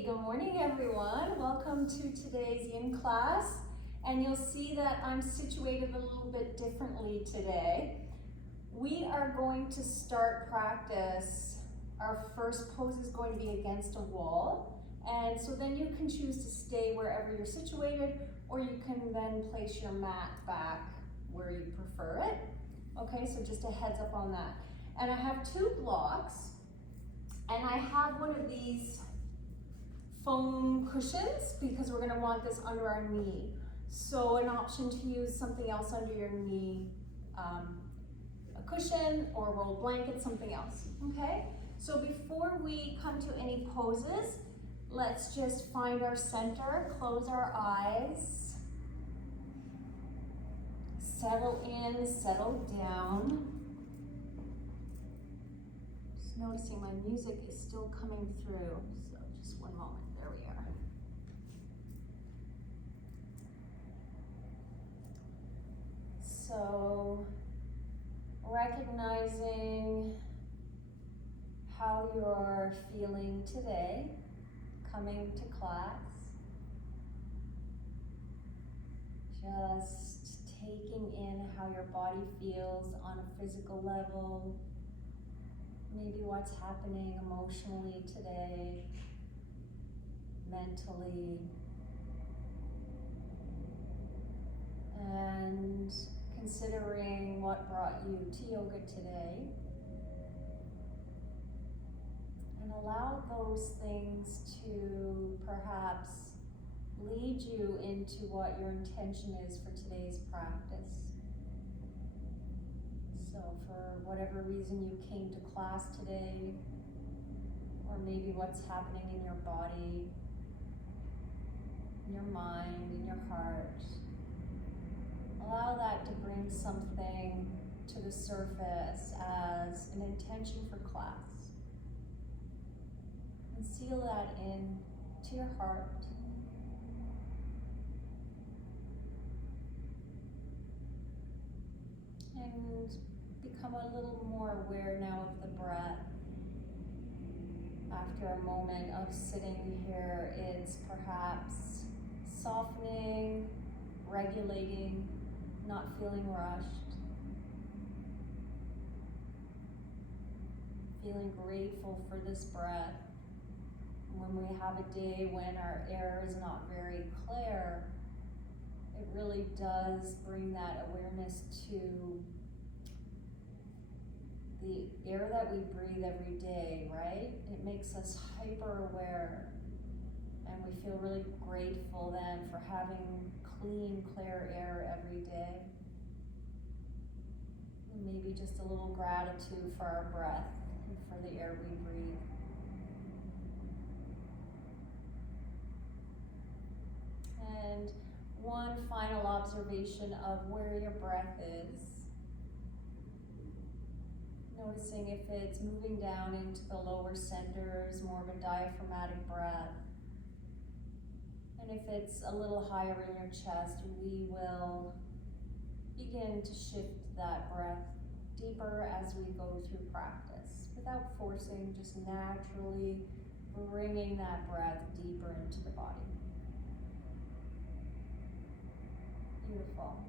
Hey, good morning everyone. Welcome to today's Yin class. And you'll see that I'm situated a little bit differently today. We are going to start practice. Our first pose is going to be against a wall. And so then you can choose to stay wherever you're situated, or you can then place your mat back where you prefer it. Okay, so just a heads up on that. And I have two blocks, and I have one of these foam cushions because we're going to want this under our knee. So an option to use something else under your knee, a cushion or rolled blanket, something else. Okay, so before we come to any poses, let's just find our center, close our eyes, settle in, settle down. Just noticing my music is still coming through, so just one moment. There we are. So, recognizing how you're feeling today, coming to class. Just taking in how your body feels on a physical level, maybe what's happening emotionally today, mentally, and considering what brought you to yoga today. And allow those things to perhaps lead you into what your intention is for today's practice. So for whatever reason you came to class today, or maybe what's happening in your body, in your mind, in your heart, allow that to bring something to the surface as an intention for class. And seal that in to your heart. And become a little more aware now of the breath. After a moment of sitting here, it's perhaps softening, regulating, not feeling rushed. Feeling grateful for this breath. When we have a day when our air is not very clear, it really does bring that awareness to the air that we breathe every day, right? It makes us hyper aware, and we feel really grateful then for having clean, clear air every day. And maybe just a little gratitude for our breath and for the air we breathe. And one final observation of where your breath is. Noticing if it's moving down into the lower centers, more of a diaphragmatic breath. And if it's a little higher in your chest, we will begin to shift that breath deeper as we go through practice. Without forcing, just naturally bringing that breath deeper into the body. Beautiful.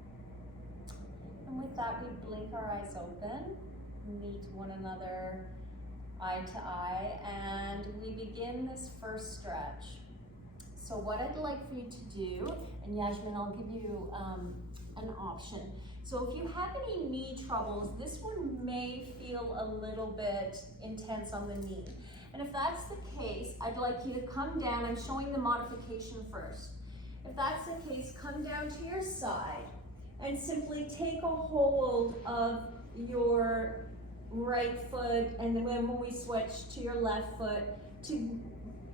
And with that, we blink our eyes open, meet one another eye to eye, and we begin this first stretch. So what I'd like for you to do, and Yasmin, I'll give you an option. So if you have any knee troubles, this one may feel a little bit intense on the knee. And if that's the case, I'd like you to come down. I'm showing the modification first. If that's the case, come down to your side and simply take a hold of your right foot, and then when we switch to your left foot to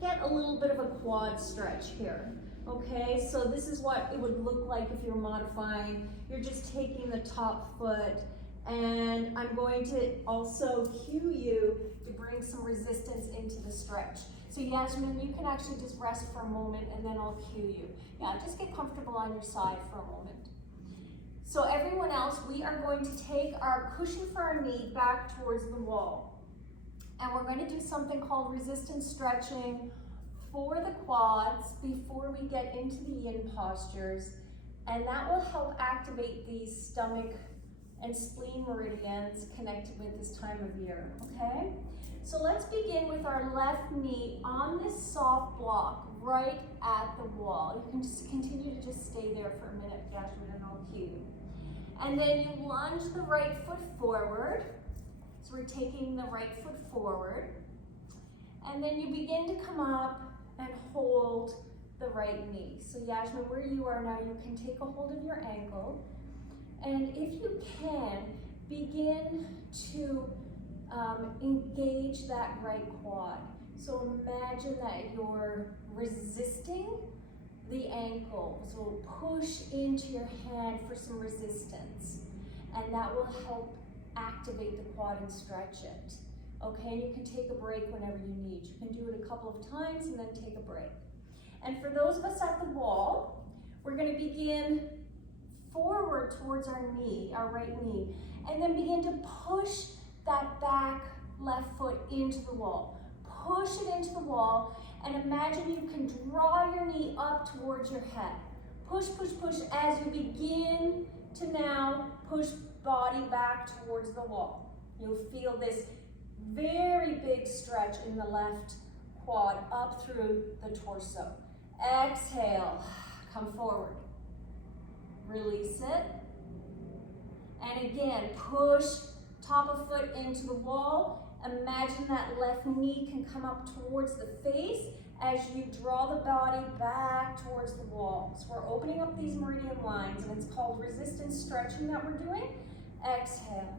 get a little bit of a quad stretch here. Okay, so this is what it would look like if you're modifying. You're just taking the top foot, and I'm going to also cue you to bring some resistance into the stretch. So Yasmin, you can actually just rest for a moment and then I'll cue you. Yeah, just get comfortable on your side for a moment. So everyone else, we are going to take our cushion for our knee back towards the wall. And we're going to do something called resistance stretching for the quads before we get into the yin postures, and that will help activate these stomach and spleen meridians connected with this time of year, okay? So let's begin with our left knee on this soft block right at the wall. You can just continue to just stay there for a minute, Yasmin, and I'll cue you. And then you lunge the right foot forward. So we're taking the right foot forward. And then you begin to come up and hold the right knee. So Yasmin, where you are now, you can take a hold of your ankle. And if you can, begin to engage that right quad. So imagine that you're resisting the ankle. So push into your hand for some resistance. And that will help activate the quad and stretch it. Okay, and you can take a break whenever you need. You can do it a couple of times and then take a break. And for those of us at the wall, we're going to begin forward towards our knee, our right knee, and then begin to push that back left foot into the wall. Push it into the wall, and imagine you can draw your knee up towards your head. Push, push, push as you begin to now push body back towards the wall. You'll feel this very big stretch in the left quad up through the torso. Exhale, come forward. Release it. And again, push top of foot into the wall. Imagine that left knee can come up towards the face as you draw the body back towards the wall. So we're opening up these meridian lines, and it's called resistance stretching that we're doing. Exhale,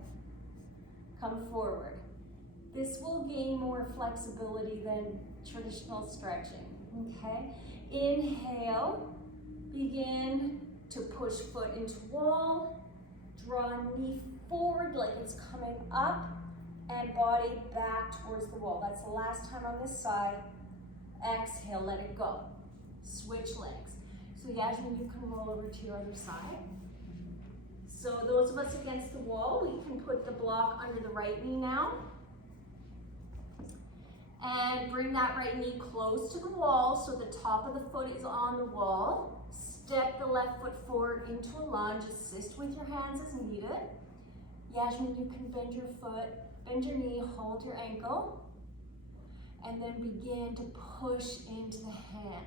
come forward. This will gain more flexibility than traditional stretching, okay? Inhale, begin to push foot into wall, draw knee forward like it's coming up, and body back towards the wall. That's the last time on this side. Exhale, let it go. Switch legs. So Yasmin, you can roll over to your other side. So those of us against the wall, we can put the block under the right knee now. And bring that right knee close to the wall so the top of the foot is on the wall. Step the left foot forward into a lunge. Assist with your hands as needed. Yasmin, you can bend your foot, bend your knee, hold your ankle, and then begin to push into the hand.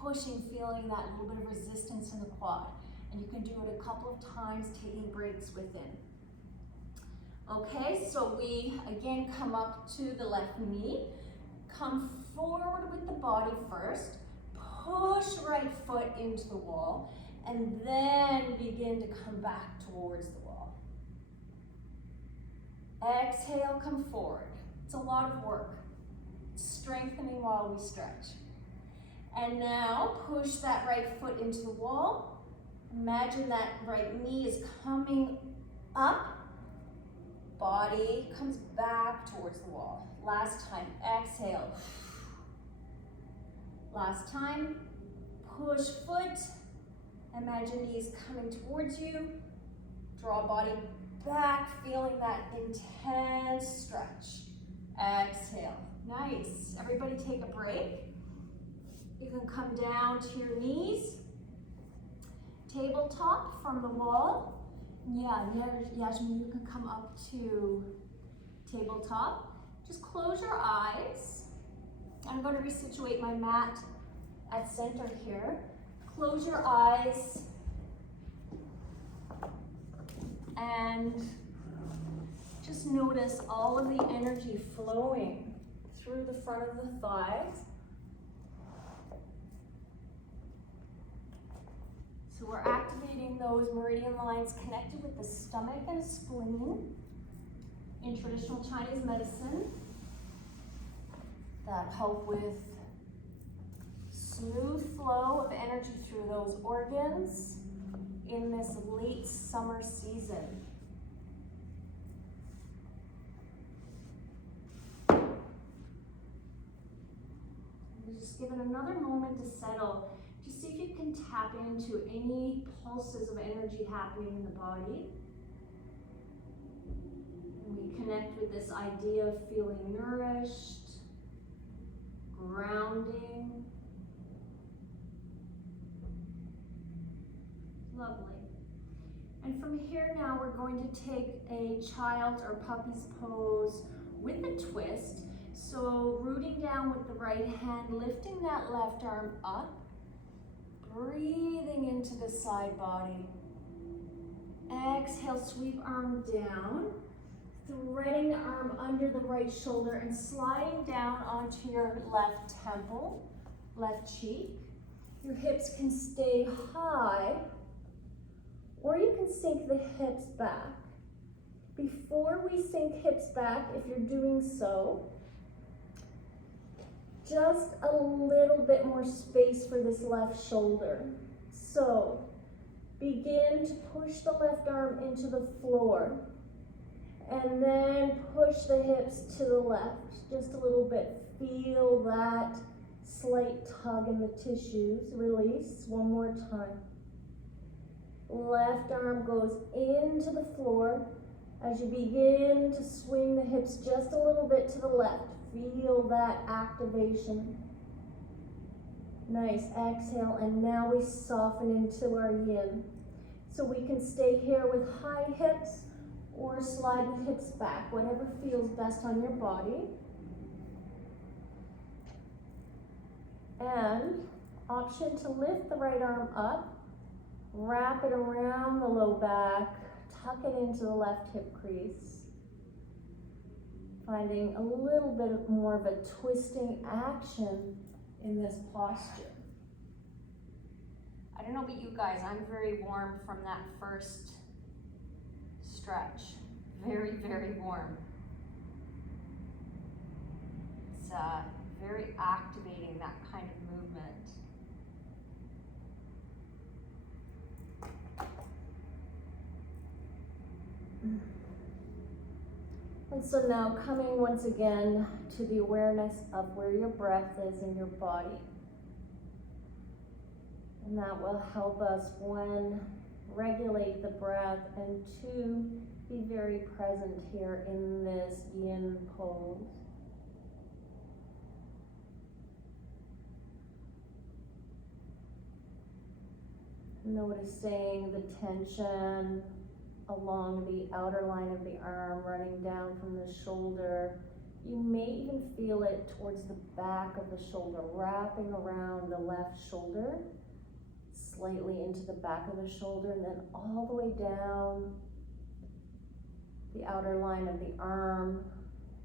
Pushing, feeling that little bit of resistance in the quad. And you can do it a couple of times, taking breaks within. Okay, so we again come up to the left knee, come forward with the body first, push right foot into the wall, and then begin to come back towards the wall. Exhale, come forward. It's a lot of work. Strengthening while we stretch. And now push that right foot into the wall. Imagine that right knee is coming up. Body comes back towards the wall. Last time, exhale. Last time, push foot. Imagine knees coming towards you. Draw body back, feeling that intense stretch. Exhale. Nice. Everybody take a break. You can come down to your knees. Tabletop from the wall. Yeah, Yasmin, you can come up to tabletop. Just close your eyes. I'm going to resituate my mat at center here. Close your eyes and just notice all of the energy flowing through the front of the thighs. So we're activating those meridian lines connected with the stomach and spleen in traditional Chinese medicine that help with smooth flow of energy through those organs in this late summer season. Just give it another moment to settle. Just see if you can tap into any pulses of energy happening in the body. And we connect with this idea of feeling nourished, grounding. Lovely. And from here now, we're going to take a child or puppy's pose with a twist. So rooting down with the right hand, lifting that left arm up, breathing into the side body. Exhale, sweep arm down, threading the arm under the right shoulder and sliding down onto your left temple, left cheek. Your hips can stay high, or you can sink the hips back. Before we sink hips back, if you're doing so, just a little bit more space for this left shoulder. So begin to push the left arm into the floor and then push the hips to the left just a little bit. Feel that slight tug in the tissues. Release one more time. Left arm goes into the floor as you begin to swing the hips just a little bit to the left. Feel that activation. Nice, exhale, and now we soften into our yin. So we can stay here with high hips or slide the hips back, whatever feels best on your body. And option to lift the right arm up, wrap it around the low back, tuck it into the left hip crease. Finding a little bit more of a twisting action in this posture. I don't know about you guys, I'm very warm from that first stretch. Very, very warm. It's very activating, that kind of movement. And so now coming once again to the awareness of where your breath is in your body. And that will help us, one, regulate the breath, and two, be very present here in this yin pose. Noticing the tension along the outer line of the arm, running down from the shoulder. You may even feel it towards the back of the shoulder, wrapping around the left shoulder, slightly into the back of the shoulder, and then all the way down the outer line of the arm,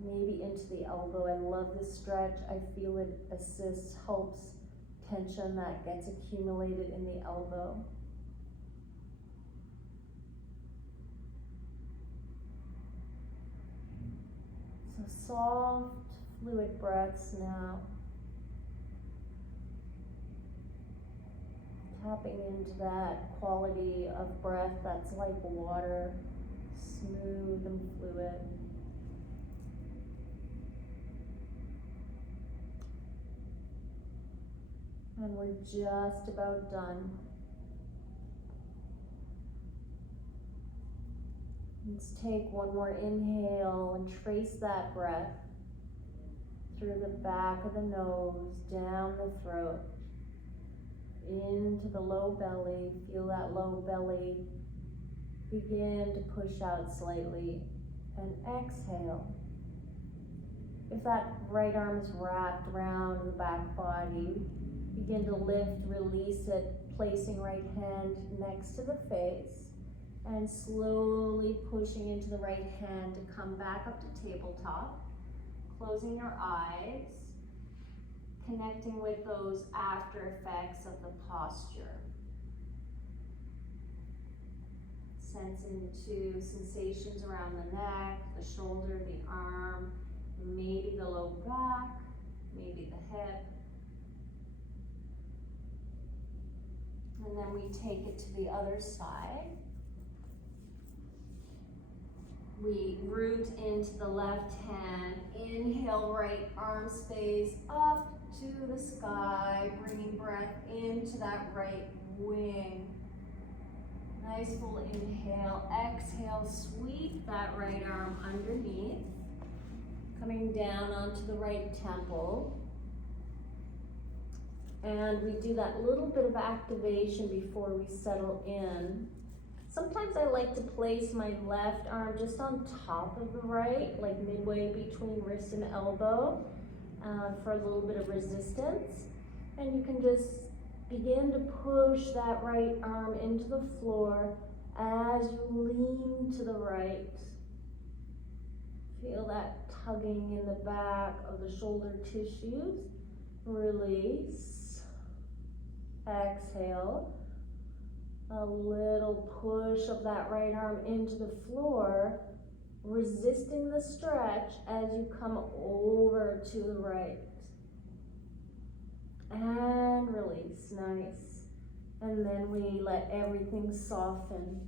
maybe into the elbow. I love this stretch. I feel it assists, helps tension that gets accumulated in the elbow. So soft, fluid breaths now. Tapping into that quality of breath that's like water, smooth and fluid. And we're just about done. Let's take one more inhale and trace that breath through the back of the nose, down the throat, into the low belly. Feel that low belly begin to push out slightly, and exhale. If that right arm is wrapped around the back body, begin to lift, release it, placing right hand next to the face, and slowly pushing into the right hand to come back up to tabletop, closing your eyes, connecting with those after effects of the posture. Sensing into sensations around the neck, the shoulder, the arm, maybe the low back, maybe the hip. And then we take it to the other side. We root into the left hand. Inhale, right arm stays up to the sky, bringing breath into that right wing. Nice full inhale. Exhale, sweep that right arm underneath, coming down onto the right temple. And we do that little bit of activation before we settle in. Sometimes I like to place my left arm just on top of the right, like midway between wrist and elbow, for a little bit of resistance. And you can just begin to push that right arm into the floor as you lean to the right. Feel that tugging in the back of the shoulder tissues. Release. Exhale. A little push of that right arm into the floor, resisting the stretch as you come over to the right. And release, nice. And then we let everything soften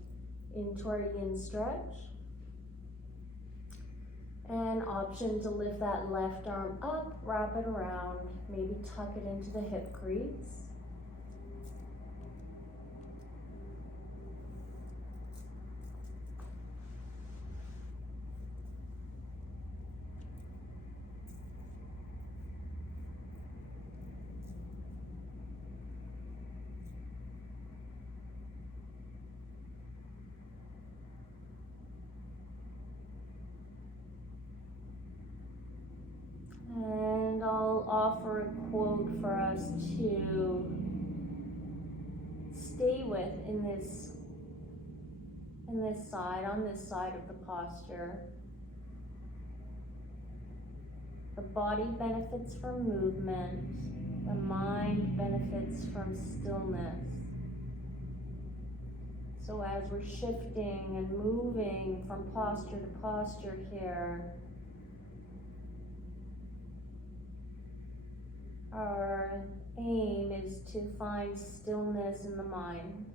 into our yin stretch. And option to lift that left arm up, wrap it around, maybe tuck it into the hip crease. And I'll offer a quote for us to stay with on this side of the posture. The body benefits from movement. The mind benefits from stillness. So as we're shifting and moving from posture to posture here, our aim is to find stillness in the mind,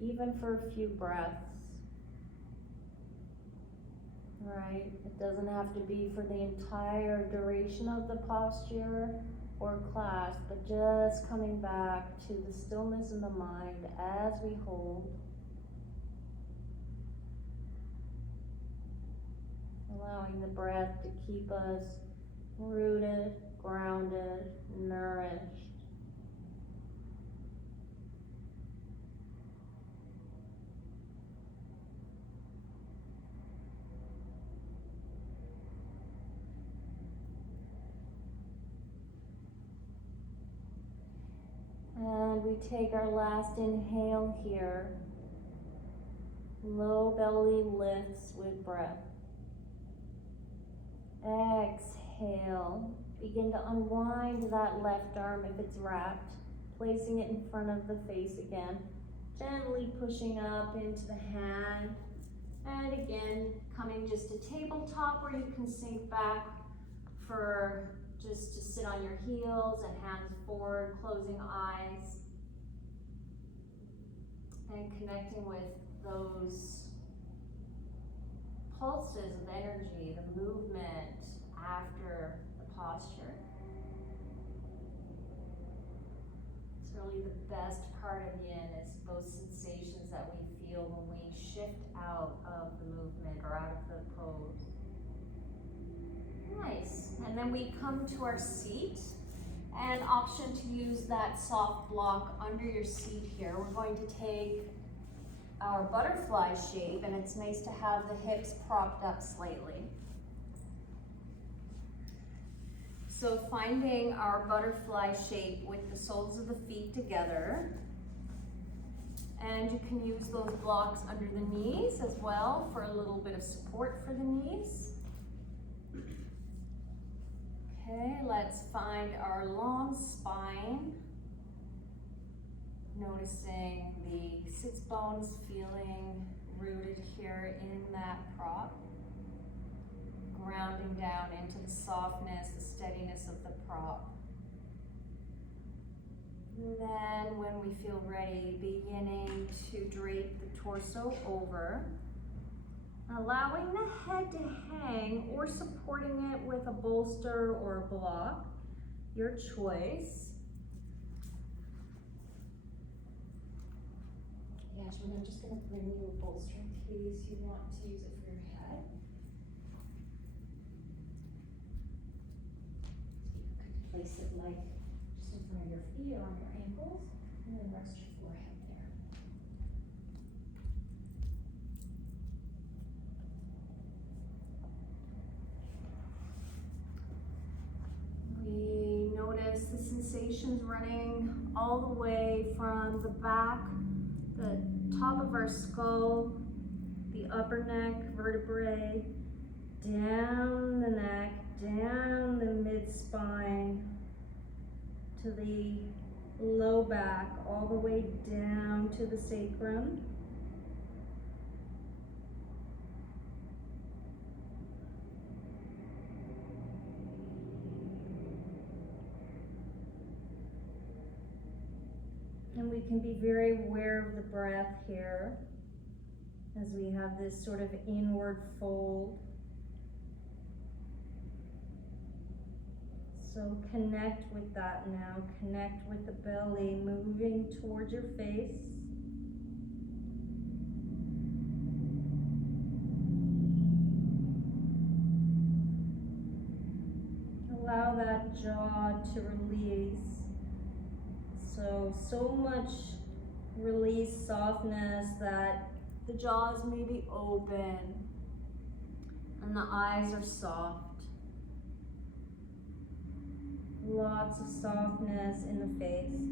even for a few breaths, right? It doesn't have to be for the entire duration of the posture or class, but just coming back to the stillness in the mind as we hold. Allowing the breath to keep us rooted, grounded, nourished. And we take our last inhale here. Low belly lifts with breath. Exhale. Begin to unwind that left arm if it's wrapped, placing it in front of the face again. Gently pushing up into the hand. And again, coming just to tabletop where you can sink back for just to sit on your heels and hands forward, closing eyes. And connecting with those pulses of energy, the movement after the posture. It's really the best part of yin is those sensations that we feel when we shift out of the movement or out of the pose. Nice. And then we come to our seat. And option to use that soft block under your seat here. We're going to take our butterfly shape, and it's nice to have the hips propped up slightly. So finding our butterfly shape with the soles of the feet together. And you can use those blocks under the knees as well for a little bit of support for the knees. Okay, let's find our long spine. Noticing the sits bones feeling rooted here in that prop. Grounding down into the softness, the steadiness of the prop. And then when we feel ready, beginning to drape the torso over. Allowing the head to hang or supporting it with a bolster or a block, your choice. Yashmin, I'm just going to bring you a bolster in case you want to use it for your head. place it like just in front of your feet or on your ankles, and then rest your forehead there. We notice the sensations running all the way from the back, the top of our skull, the upper neck vertebrae, down the neck, down the mid-spine, to the low back, all the way down to the sacrum. And we can be very aware of the breath here as we have this sort of inward fold. So connect with that now. Connect with the belly moving towards your face. Allow that jaw to release. So much release, softness that the jaw is maybe open and the eyes are soft. Lots of softness in the face.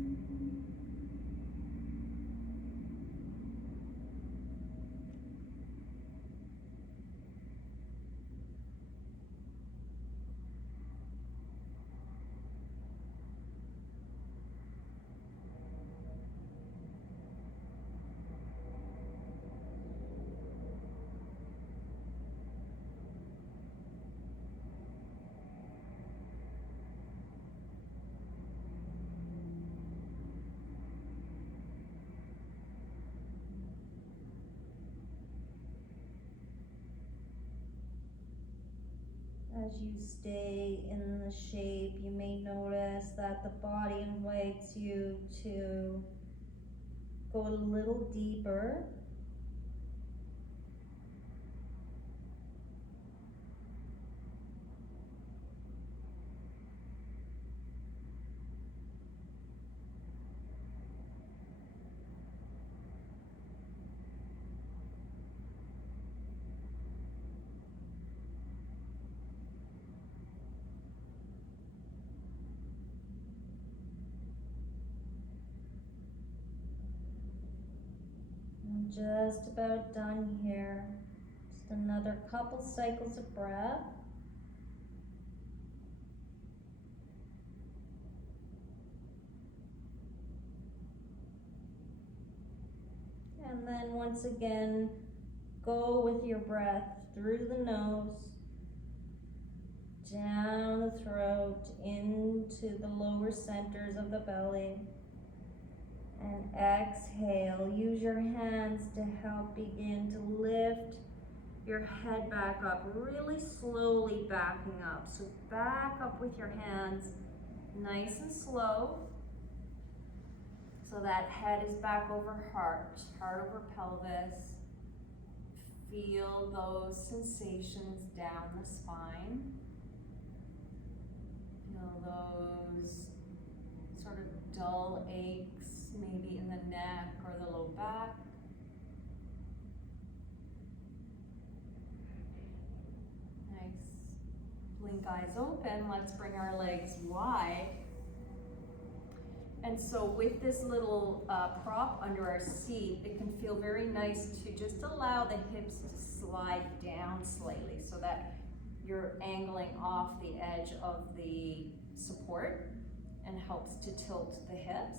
As you stay in the shape, you may notice that the body invites you to go a little deeper. Just about done here. Just another couple cycles of breath. And then once again, go with your breath through the nose, down the throat, into the lower centers of the belly. And exhale. Use your hands to help begin to lift your head back up, really slowly backing up. So back up with your hands, nice and slow. So that head is back over heart, heart over pelvis. Feel those sensations down the spine. Feel those sort of dull aches, maybe in the neck or the low back. Nice. Blink eyes open. Let's bring our legs wide. And so with this little prop under our seat, it can feel very nice to just allow the hips to slide down slightly so that you're angling off the edge of the support and helps to tilt the hips.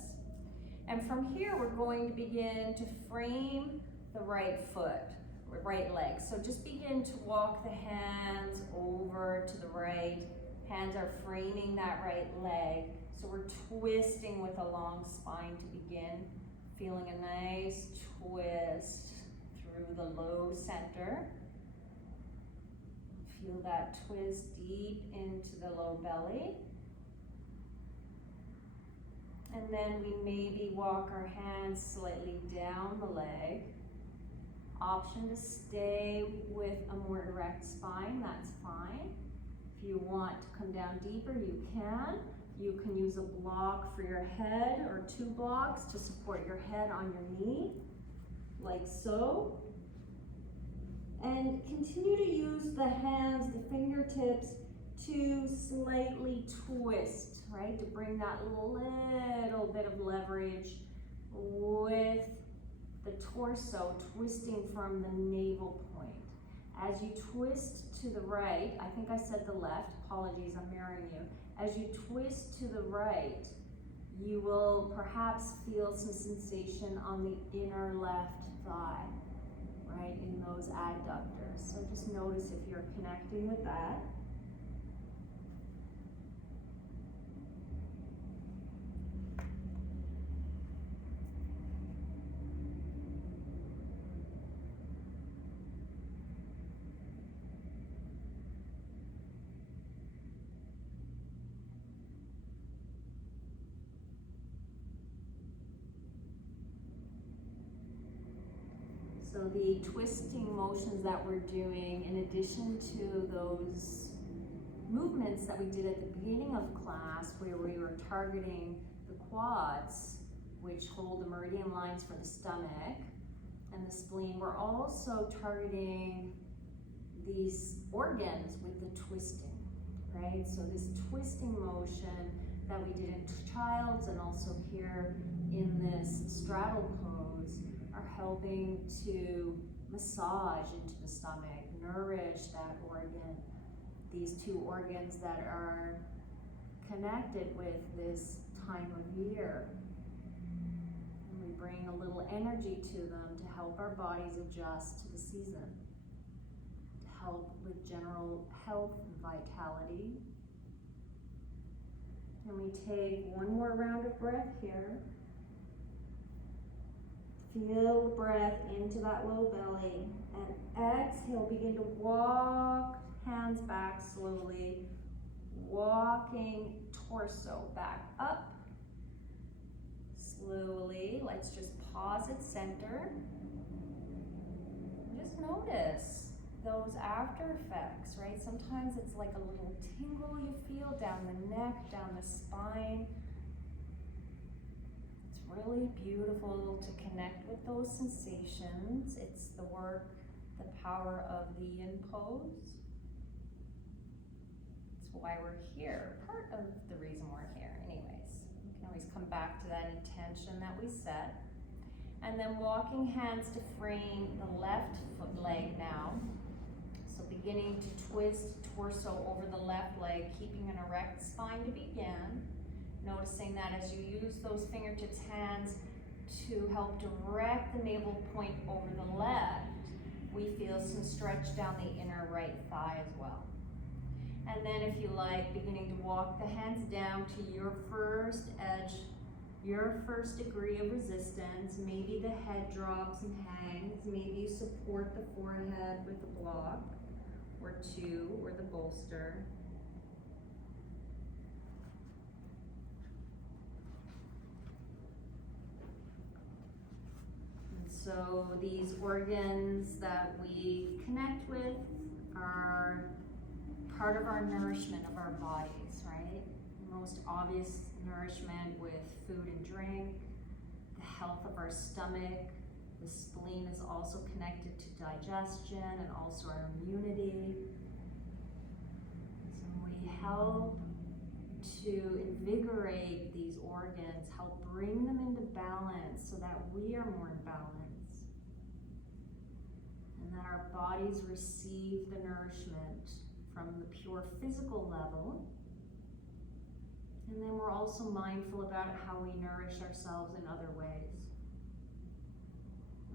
And from here, we're going to begin to frame the right foot, or right leg. So just begin to walk the hands over to the right. Hands are framing that right leg. So we're twisting with a long spine to begin. Feeling a nice twist through the low center. Feel that twist deep into the low belly. And then we maybe walk our hands slightly down the leg. Option to stay with a more direct spine, that's fine. If you want to come down deeper, you can. You can use a block for your head or 2 blocks to support your head on your knee, like so. And continue to use the hands, the fingertips, to slightly twist, right? To bring that little bit of leverage with the torso, twisting from the navel point. As you twist to the right, I think I said the left, apologies, I'm mirroring you. As you twist to the right, you will perhaps feel some sensation on the inner left thigh, right, in those adductors. So just notice if you're connecting with that. So the twisting motions that we're doing, in addition to those movements that we did at the beginning of class, where we were targeting the quads, which hold the meridian lines for the stomach, and the spleen, we're also targeting these organs with the twisting, right? So this twisting motion that we did in child's and also here in this straddle pose are helping to massage into the stomach, nourish that organ, these 2 organs that are connected with this time of year. And we bring a little energy to them to help our bodies adjust to the season, to help with general health and vitality. And we take one more round of breath here. Feel the breath into that low belly, and exhale, begin to walk hands back slowly, walking torso back up slowly. Let's just pause at center. Just notice those after effects, right? Sometimes it's like a little tingle you feel down the neck, down the spine. Really beautiful to connect with those sensations. It's the work, the power of the yin pose. It's why we're here, part of the reason we're here anyways. We can always come back to that intention that we set. And then walking hands to frame the left foot leg now. So beginning to twist torso over the left leg, keeping an erect spine to begin. Noticing that as you use those fingertips, hands to help direct the navel point over the left, we feel some stretch down the inner right thigh as well. And then if you like, beginning to walk the hands down to your first edge, your first degree of resistance. Maybe the head drops and hangs. Maybe you support the forehead with a block or 2 or the bolster. So these organs that we connect with are part of our nourishment of our bodies, right? Most obvious nourishment with food and drink, the health of our stomach. The spleen is also connected to digestion and also our immunity. So we help to invigorate these organs, help bring them into balance so that we are more in balance. And that our bodies receive the nourishment from the pure physical level. And then we're also mindful about how we nourish ourselves in other ways,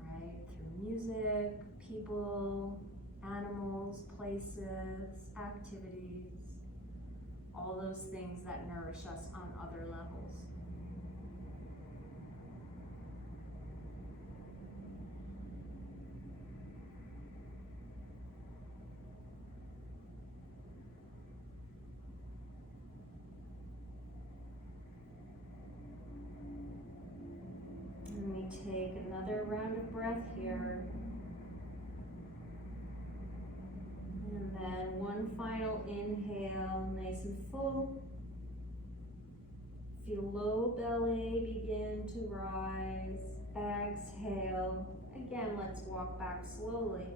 right? Through music, people, animals, places, activities, all those things that nourish us on other levels. Take another round of breath here. And then one final inhale, nice and full. Feel low belly begin to rise. Exhale. Again, let's walk back slowly.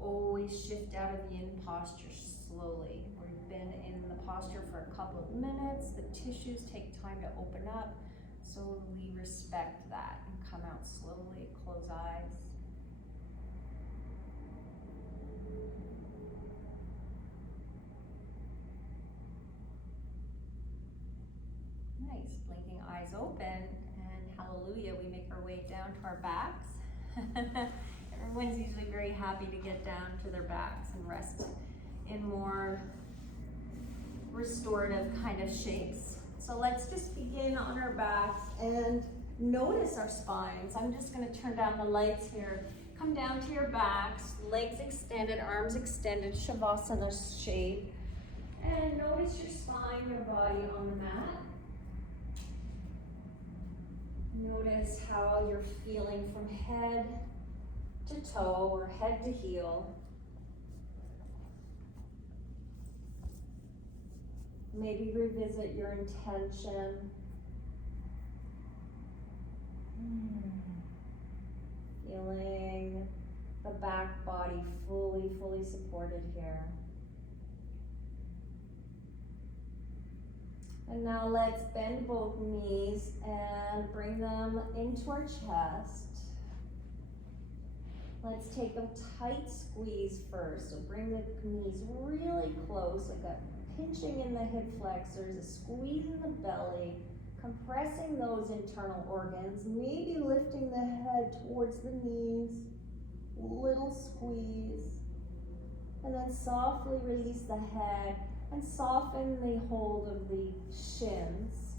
Always shift out of yin posture slowly. We've been in the posture for a couple of minutes. The tissues take time to open up, so we respect that and come out slowly. Close eyes. Nice, blinking eyes open, and hallelujah, we make our way down to our backs. Everyone's usually very happy to get down to their backs and rest in more restorative kind of shapes. So let's just begin on our backs and notice our spines. I'm just going to turn down the lights here. Come down to your backs, legs extended, arms extended, Shavasana shape. And notice your spine, your body on the mat. Notice how you're feeling from head to toe or head to heel. Maybe revisit your intention. Feeling the back body fully supported here. And now let's bend both knees and bring them into our chest. Let's take a tight squeeze first. So bring the knees really close, like a pinching in the hip flexors, a squeeze in the belly, compressing those internal organs, maybe lifting the head towards the knees, little squeeze, and then softly release the head and soften the hold of the shins.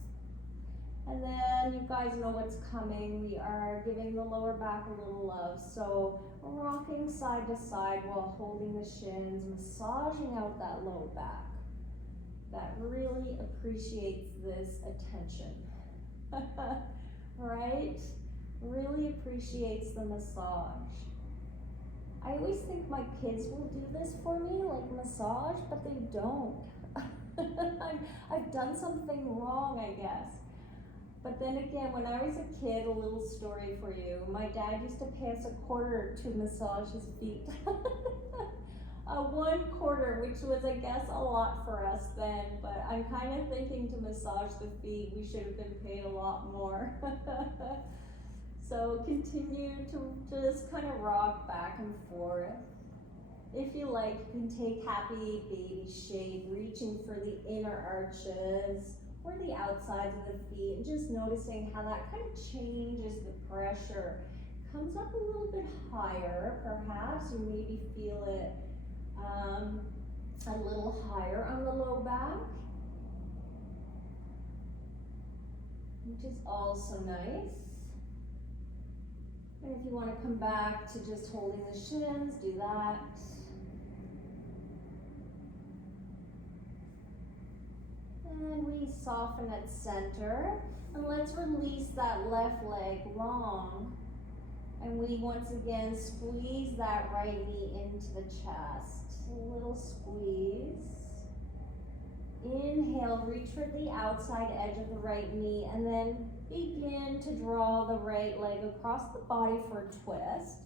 And then you guys know what's coming. We are giving the lower back a little love. So rocking side to side while holding the shins, massaging out that low back. That really appreciates this attention, right? Really appreciates the massage. I always think my kids will do this for me, like massage, but they don't. I've done something wrong, I guess. But then again, when I was a kid, a little story for you, my dad used to pay us $0.25 to massage his feet. $0.25, which was, I guess, a lot for us then, but I'm kind of thinking to massage the feet, we should have been paid a lot more. So continue to just kind of rock back and forth. If you like, you can take happy baby shape, reaching for the inner arches or the outsides of the feet, and just noticing how that kind of changes the pressure. Comes up a little bit higher, perhaps. You maybe feel it a little higher on the low back, which is also nice. And if you want to come back to just holding the shins, do that. And we soften at center. And let's release that left leg long. And we once again squeeze that right knee into the chest. A little squeeze. Inhale, reach for the outside edge of the right knee, and then begin to draw the right leg across the body for a twist.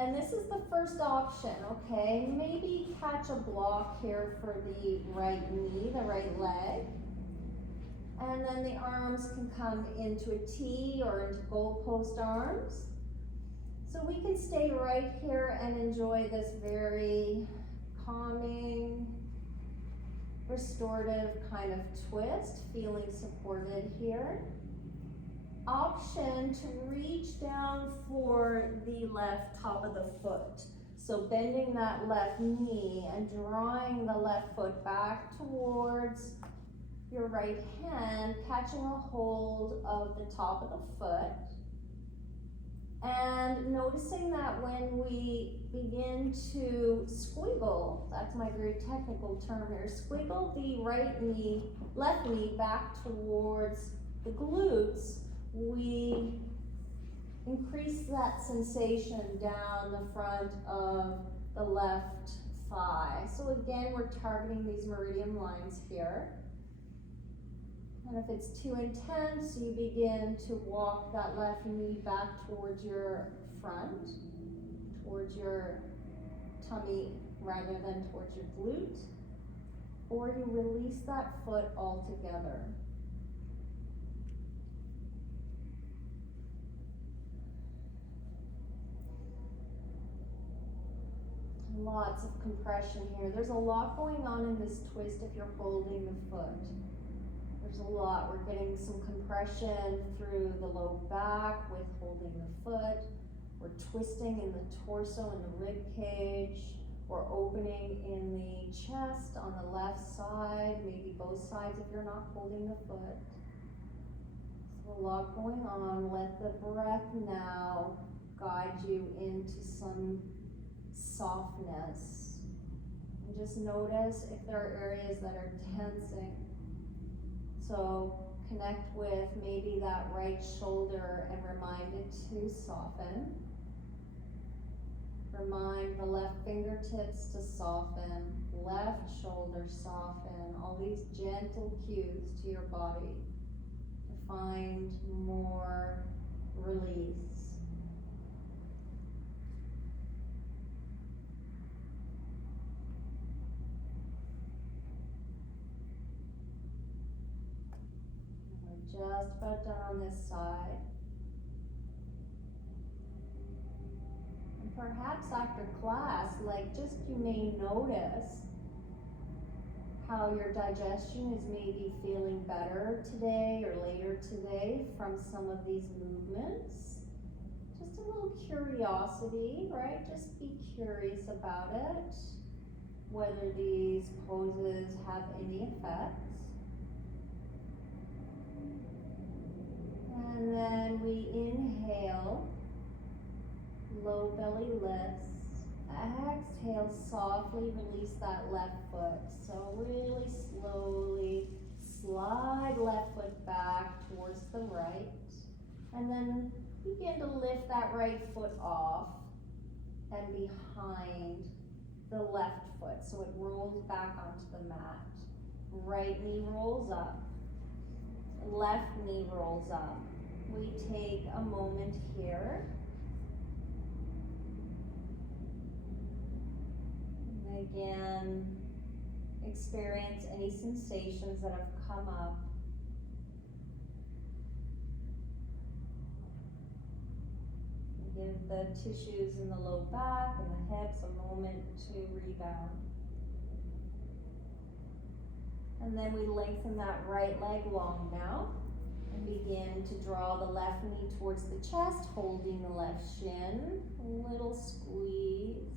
And this is the first option, okay? Maybe catch a block here for the right knee, the right leg. And then the arms can come into a T or into goalpost arms. So we can stay right here and enjoy this very calming, restorative kind of twist, feeling supported here. Option to reach down for the left top of the foot. So bending that left knee and drawing the left foot back towards your right hand, catching a hold of the top of the foot. And noticing that when we begin to squiggle, that's my very technical term here, squiggle the left knee back towards the glutes, we increase that sensation down the front of the left thigh. So again, we're targeting these meridian lines here. And if it's too intense, you begin to walk that left knee back towards your front, towards your tummy rather than towards your glute, or you release that foot altogether. Lots of compression here. There's a lot going on in this twist if you're holding the foot. There's a lot. We're getting some compression through the low back with holding the foot. We're twisting in the torso and the rib cage. We're opening in the chest on the left side, maybe both sides if you're not holding the foot. So a lot going on. Let the breath now guide you into some softness. And just notice if there are areas that are tensing. So connect with maybe that right shoulder and remind it to soften. Remind the left fingertips to soften, left shoulder soften, all these gentle cues to your body to find more release. We're just about done on this side. Perhaps after class, you may notice how your digestion is maybe feeling better today or later today from some of these movements. Just a little curiosity, right? Just be curious about it, whether these poses have any effects. And then we inhale. Low belly lifts. Exhale, softly release that left foot. So really slowly slide left foot back towards the right. And then begin to lift that right foot off and behind the left foot. So it rolls back onto the mat. Right knee rolls up. Left knee rolls up. We take a moment here. Again, experience any sensations that have come up. Give the tissues in the low back and the hips a moment to rebound. And then we lengthen that right leg long now and begin to draw the left knee towards the chest, holding the left shin. A little squeeze.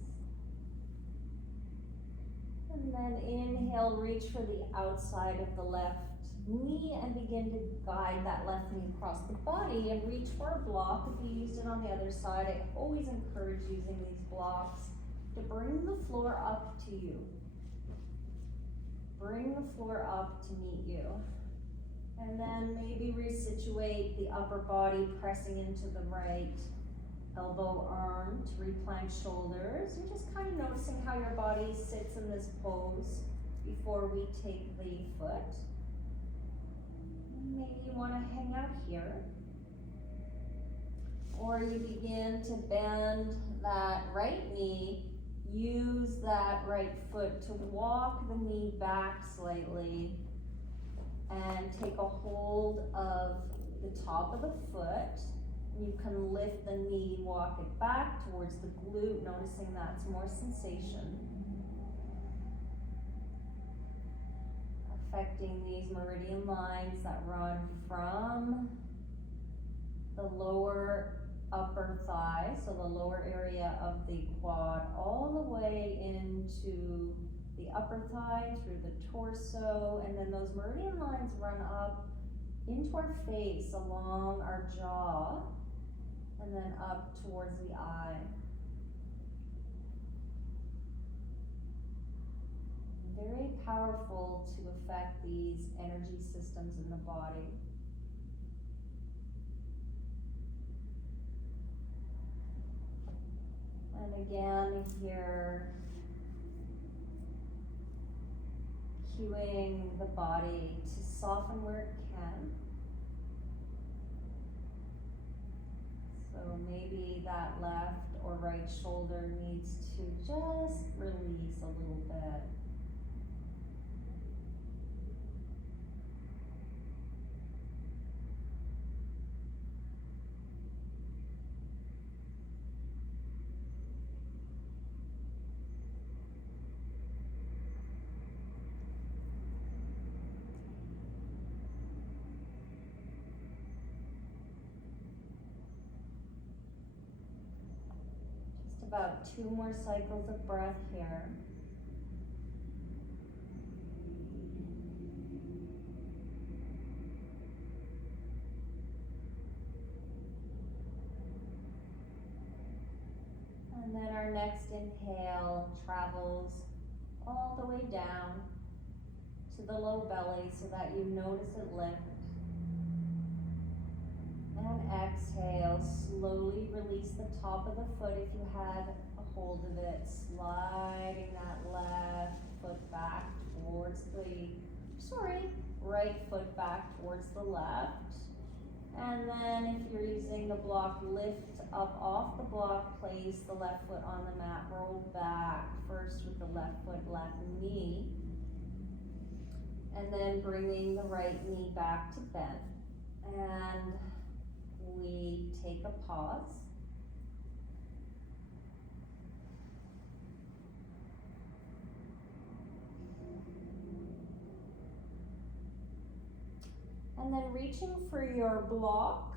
And then inhale, reach for the outside of the left knee and begin to guide that left knee across the body and reach for a block. If you used it on the other side, I always encourage using these blocks to bring the floor up to you. Bring the floor up to meet you. And then maybe resituate the upper body, pressing into the right elbow arm to replank shoulders, and just kind of noticing how your body sits in this pose before we take the foot. Maybe you want to hang out here, or you begin to bend that right knee, use that right foot to walk the knee back slightly, and take a hold of the top of the foot. You can lift the knee, walk it back towards the glute, noticing that's more sensation. Affecting these meridian lines that run from the lower upper thigh, so the lower area of the quad, all the way into the upper thigh, through the torso, and then those meridian lines run up into our face, along our jaw, and then up towards the eye. Very powerful to affect these energy systems in the body. And again here, cueing the body to soften where it can. So maybe that left or right shoulder needs to just release a little bit. About 2 more cycles of breath here. And then our next inhale travels all the way down to the low belly so that you notice it lift. And exhale, slowly release the top of the foot if you had a hold of it, sliding that left foot back towards the, right foot back towards the left. And then if you're using the block, lift up off the block, place the left foot on the mat, roll back first with the left foot, left knee. And then bringing the right knee back to bend. And we take a pause. And then reaching for your block,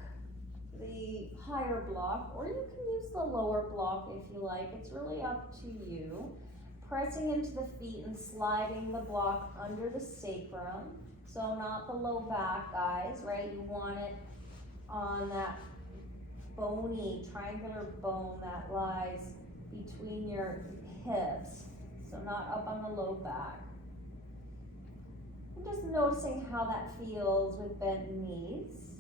the higher block, or you can use the lower block if you like, it's really up to you. Pressing into the feet and sliding the block under the sacrum. So not the low back, guys, right? You want it on that bony, triangular bone that lies between your hips. So not up on the low back. And just noticing how that feels with bent knees.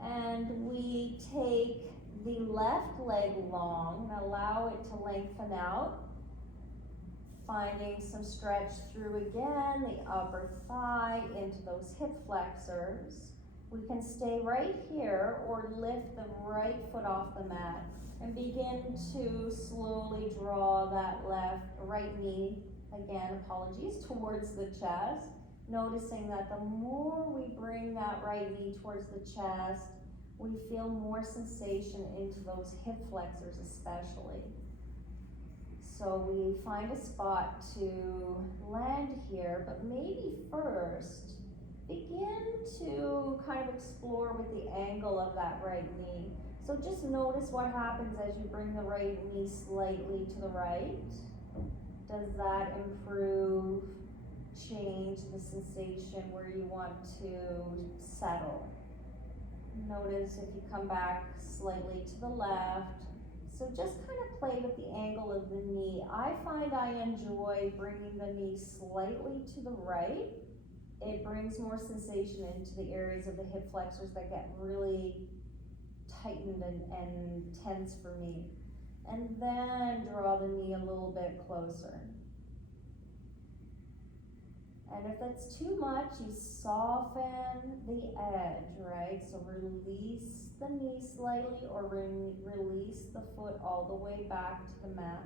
And we take the left leg long and allow it to lengthen out. Finding some stretch through again, the upper thigh into those hip flexors. We can stay right here or lift the right foot off the mat and begin to slowly draw that right knee, again, apologies, towards the chest. Noticing that the more we bring that right knee towards the chest, we feel more sensation into those hip flexors especially. So we find a spot to land here, but maybe first begin to kind of explore with the angle of that right knee. So just notice what happens as you bring the right knee slightly to the right. Does that improve, change the sensation where you want to settle? Notice if you come back slightly to the left. So just kind of play with the angle of the knee. I find I enjoy bringing the knee slightly to the right. It brings more sensation into the areas of the hip flexors that get really tightened and tense for me. And then draw the knee a little bit closer. And if that's too much, you soften the edge, right? So release the knee slightly or release the foot all the way back to the mat.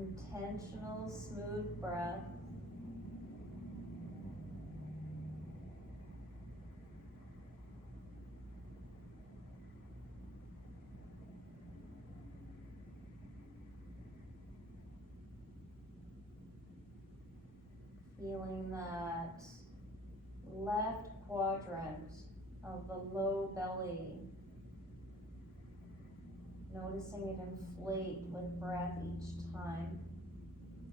Intentional, smooth breath. Feeling that left quadrant of the low belly. Noticing it inflate with breath each time.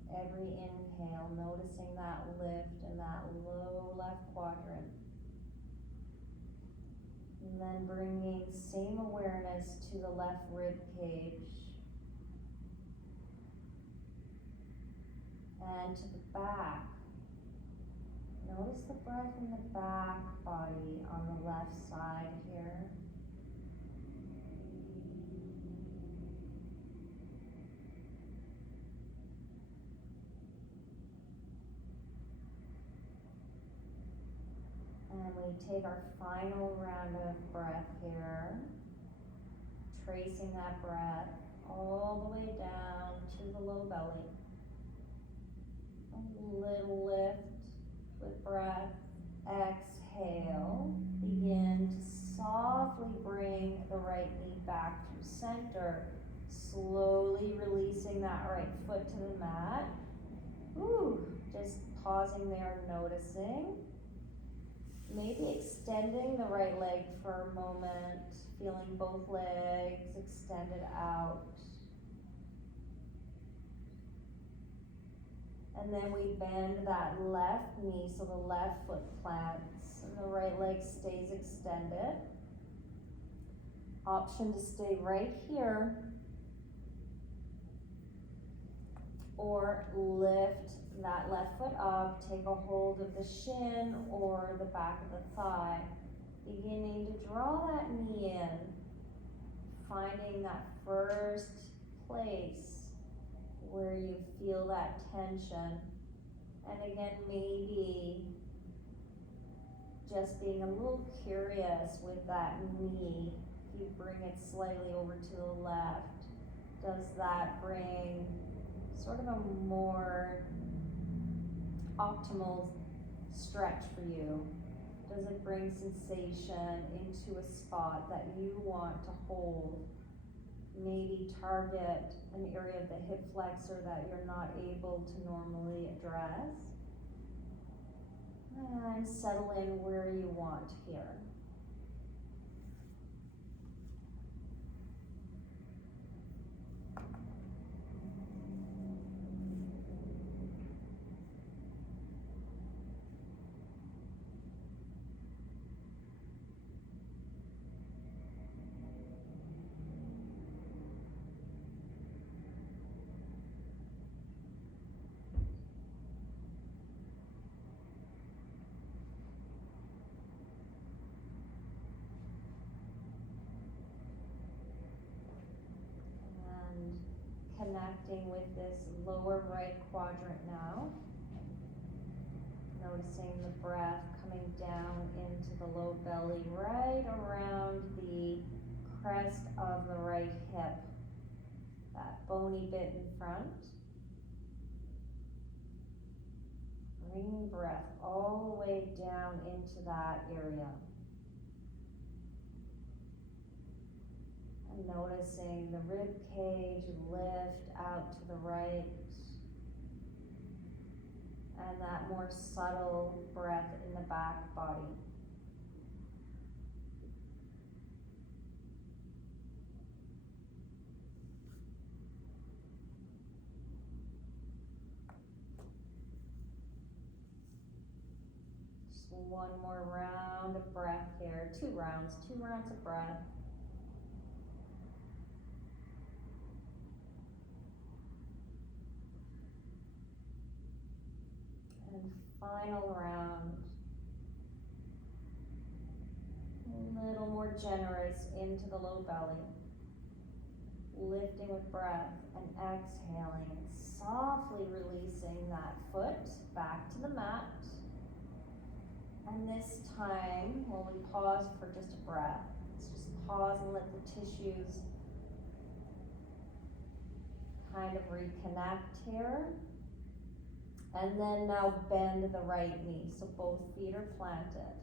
Every inhale, noticing that lift in that low left quadrant. And then bringing same awareness to the left rib cage. And to the back. Notice the breath in the back body on the left side here. And we take our final round of breath here, tracing that breath all the way down to the low belly. A little lift with breath. Exhale. Begin to softly bring the right knee back to center. Slowly releasing that right foot to the mat. Ooh, just pausing there, noticing. Maybe extending the right leg for a moment, feeling both legs extended out. And then we bend that left knee so the left foot plants and the right leg stays extended. Option to stay right here or lift that left foot up, take a hold of the shin or the back of the thigh. Beginning to draw that knee in, finding that first place where you feel that tension. And again, maybe just being a little curious with that knee. If you bring it slightly over to the left, does that bring sort of a more optimal stretch for you? Does it bring sensation into a spot that you want to hold? Maybe target an area of the hip flexor that you're not able to normally address. And settle in where you want here. Connecting with this lower right quadrant now. Noticing the breath coming down into the low belly, right around the crest of the right hip. That bony bit in front. Bringing breath all the way down into that area. And noticing the rib cage lift out to the right. And that more subtle breath in the back body. Just one more round of breath here. 2 rounds of breath. And final round. A little more generous into the low belly. Lifting with breath and exhaling and softly releasing that foot back to the mat. And this time, when we pause for just a breath, let's just pause and let the tissues kind of reconnect here. And then now bend the right knee, so both feet are planted.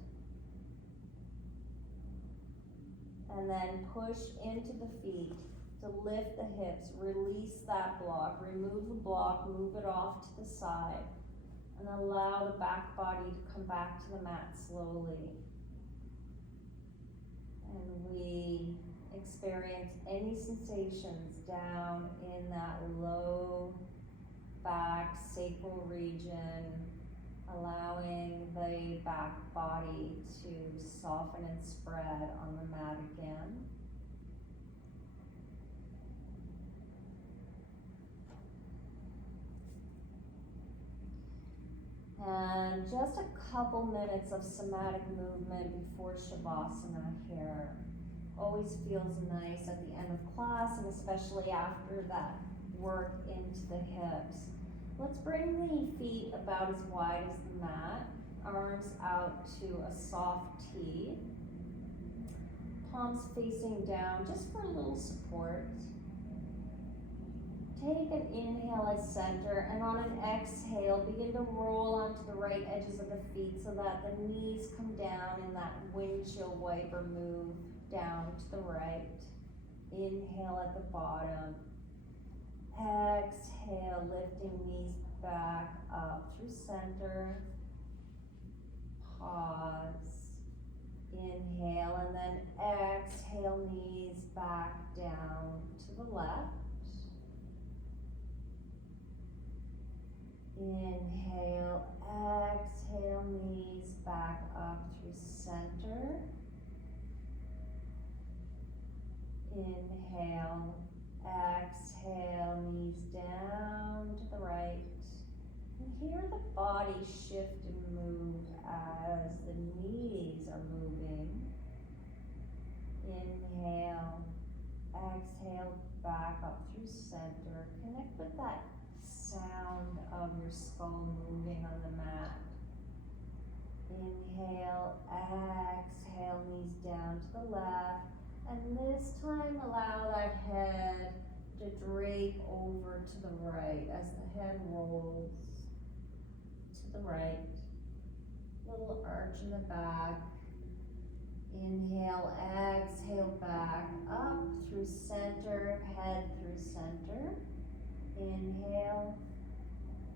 And then push into the feet to lift the hips, release that block, remove the block, move it off to the side, and allow the back body to come back to the mat slowly. And we experience any sensations down in that low back sacral region, allowing the back body to soften and spread on the mat again. And just a couple minutes of somatic movement before Shavasana here. Always feels nice at the end of class, and especially after that work into the hips. Let's bring the feet about as wide as the mat, arms out to a soft T, palms facing down just for a little support. Take an inhale as center, and on an exhale, begin to roll onto the right edges of the feet so that the knees come down in that windshield wiper move down to the right. Inhale at the bottom. Exhale, lifting knees back up through center. Pause. Inhale, and then exhale, knees back down to the left. Inhale, exhale, knees back up through center. Inhale, exhale, knees down to the right. And hear the body shift and move as the knees are moving. Inhale, exhale, back up through center. Connect with that sound of your skull moving on the mat. Inhale, exhale, knees down to the left. And this time allow that head to drape over to the right as the head rolls to the right. Little arch in the back. Inhale, exhale, back up through center, head through center. Inhale,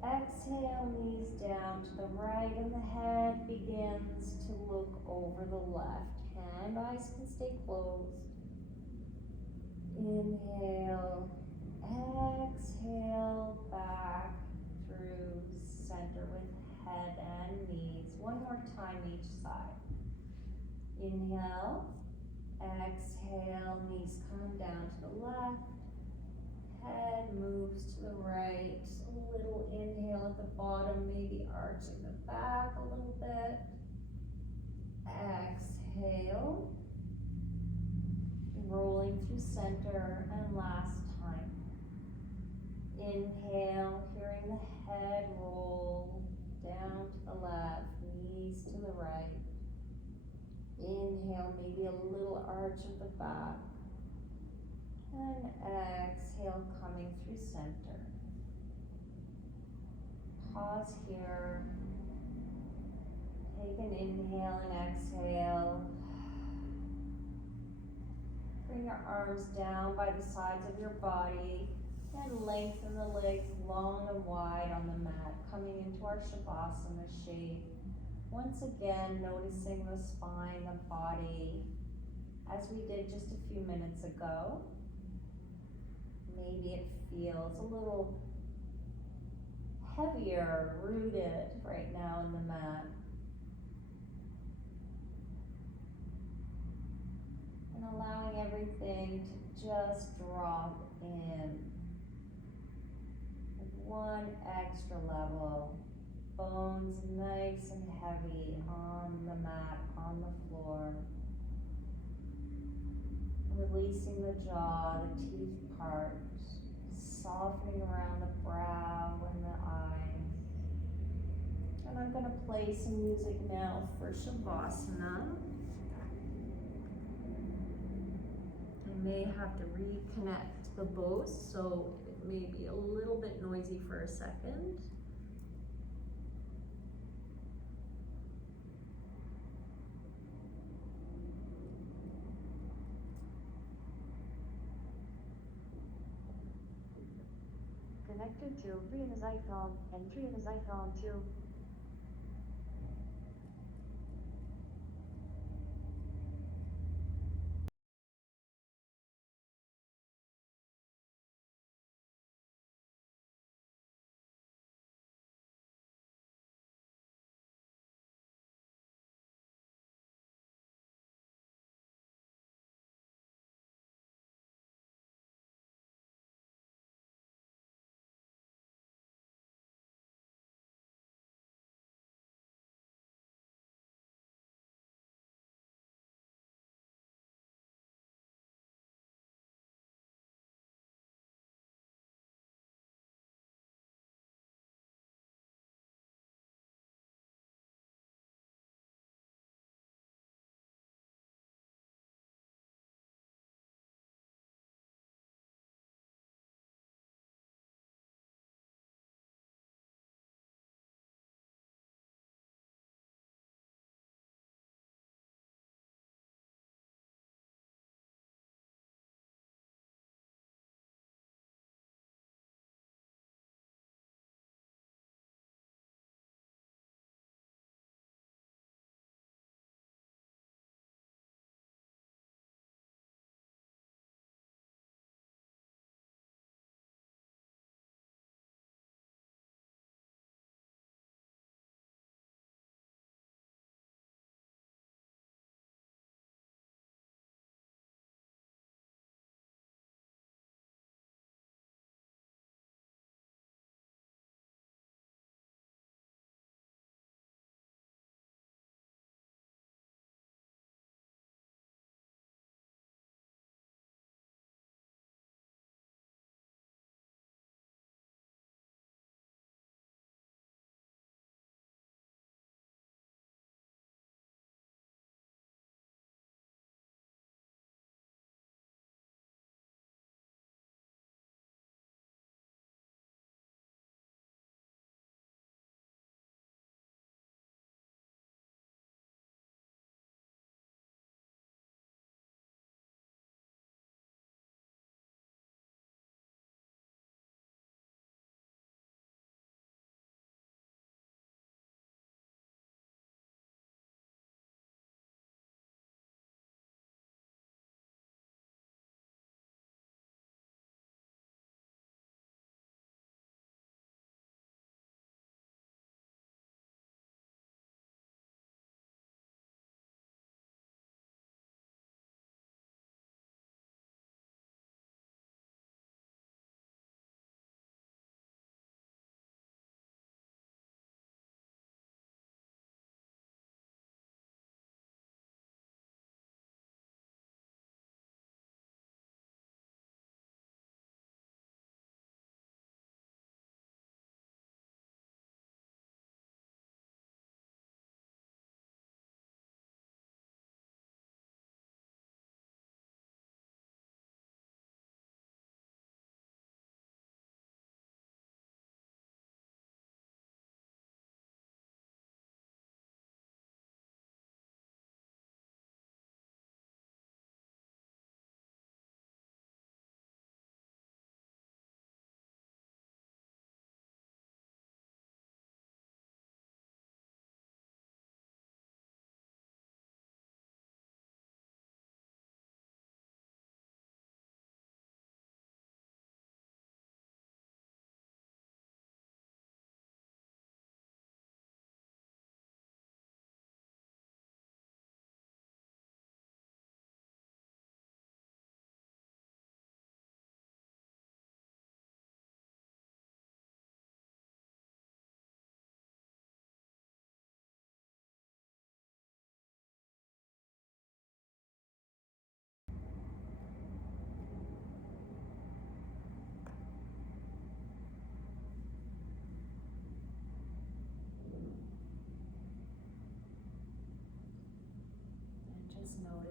exhale, knees down to the right, and the head begins to look over the left. Hand eyes can stay closed. Inhale, exhale, back through center with head and knees. One more time each side. Inhale, exhale, knees come down to the left. Head moves to the right. A little inhale at the bottom, maybe arching the back a little bit. Exhale. Rolling through center, and last time. Inhale, hearing the head roll down to the left, knees to the right. Inhale, maybe a little arch of the back. And exhale, coming through center. Pause here. Take an inhale and exhale. Bring your arms down by the sides of your body and lengthen the legs long and wide on the mat, coming into our Shavasana shape. Once again, noticing the spine, the body, as we did just a few minutes ago. Maybe it feels a little heavier, rooted right now in the mat. And allowing everything to just drop in with one extra level. Bones nice and heavy on the mat, on the floor. Releasing the jaw, the teeth part, softening around the brow and the eyes. And I'm going to play some music now for Shavasana. I may have to reconnect the bows, so it may be a little bit noisy for a second. Connected to Dreena's iPhone and Dreena's iPhone to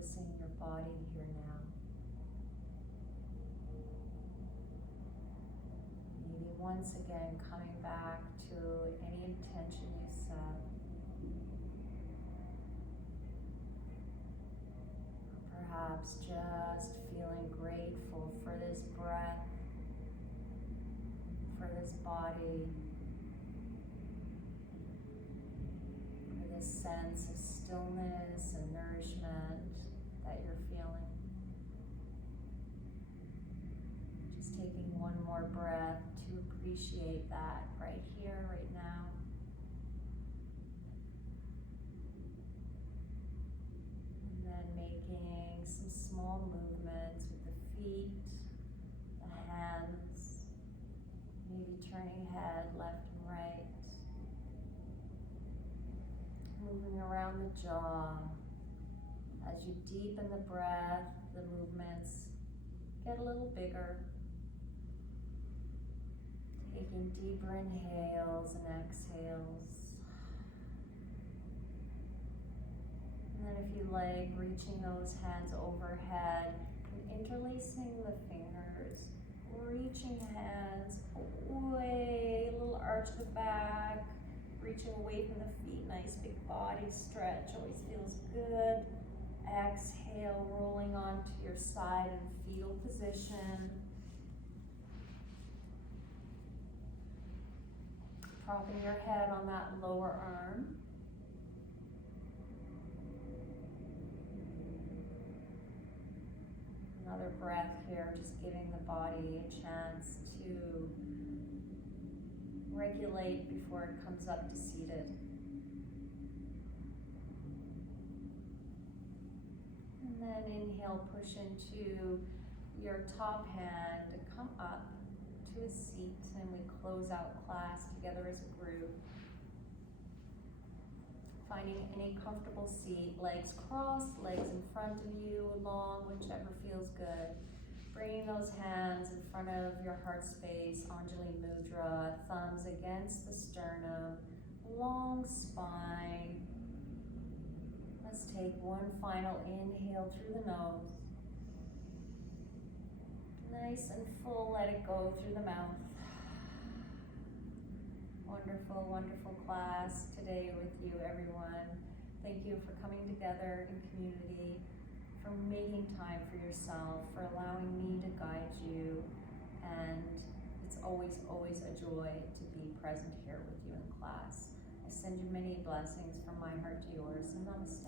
noticing your body here now. Maybe once again coming back to any intention you set. Perhaps just feeling grateful for this breath, for this body, for this sense of stillness and nourishment that you're feeling. Just taking one more breath to appreciate that right here, right now. And then making some small movements with the feet, the hands, maybe turning head left and right. Moving around the jaw. As you deepen the breath, the movements get a little bigger. Taking deeper inhales and exhales. And then if you like, reaching those hands overhead and interlacing the fingers. Reaching hands away, a little arch of the back. Reaching away from the feet, nice big body stretch, always feels good. Exhale, rolling onto your side in fetal position. Propping your head on that lower arm. Another breath here, just giving the body a chance to regulate before it comes up to seated. And then inhale, push into your top hand to come up to a seat, and we close out class together as a group. Finding any comfortable seat, legs crossed, legs in front of you, long, whichever feels good. Bringing those hands in front of your heart space, Anjali Mudra, thumbs against the sternum, long spine. Let's take one final inhale through the nose. Nice and full, let it go through the mouth. Wonderful, wonderful class today with you, everyone. Thank you for coming together in community, for making time for yourself, for allowing me to guide you, and it's always, always a joy to be present here with you in class. I send you many blessings from my heart to yours, and namaste.